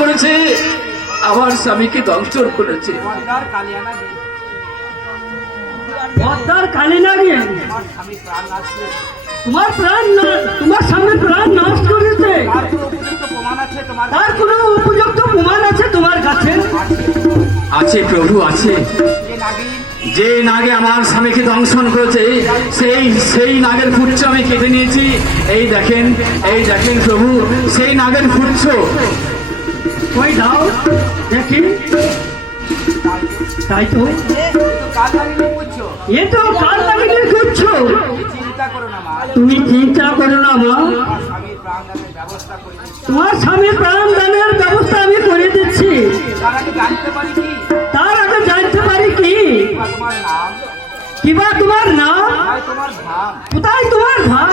করেছে, আমার স্বামীকে দংশন করেছে। পদ্মার কালী নাগে তোমার প্রাণ তোমার সামনে প্রাণ নষ্ট করেছে, তার কোনো উপযুক্ত প্রমাণ আছে তোমার কাছে? আছে প্রভু, আছে। যে নাগে আমার স্বামীকে দংশন করেছে সেই নাগের পুচ্ছ আমি কেটে নিয়েছি। এই দেখেন প্রভু, সেই নাগের পুচ্ছ। ওই দাও দেখি। তাই তো, এ তো কাল লাগিয়ে করছো। তুমি চিন্তা করো না মা, তোমার স্বামীর প্রাণ দানের ব্যবস্থা আমি করে দিচ্ছি। তার আগে জানতে পারি কি কিবা তোমার নাম, কোথায় তোমার ধাম?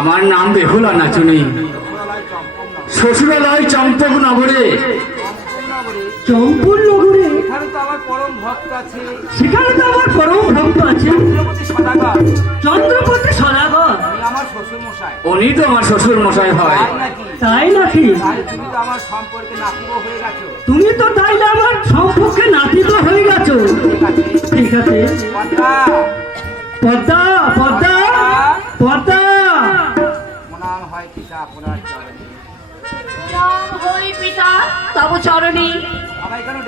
আমার নাম বেহুলা নাচুনি, শ্বশুরালয় চম্পক নগরে। চম্পুর নগরে? সেখানে তো আমার পরম ভক্ত আছে। সেখানে তো আমার পরম ভক্ত আছে, চন্দ্রপতি সদাগর। আমার শ্বশুর মশাই। উনি তো আমার শ্বশুর মশাই হয়। তাই নাকি? তুমি তো আমার সম্পর্কে নাতিব হয়ে গেছো। তুমি তো তাইলে আমার সম্পর্কে নাতিব হয়ে গেছো। ঠিক আছে। পদ্মা পদ্মা পদ্মা প্রণাম হয় পিতা আপনার চরণে। প্রণাম হই পিতা তব চরণে। আমার এখানে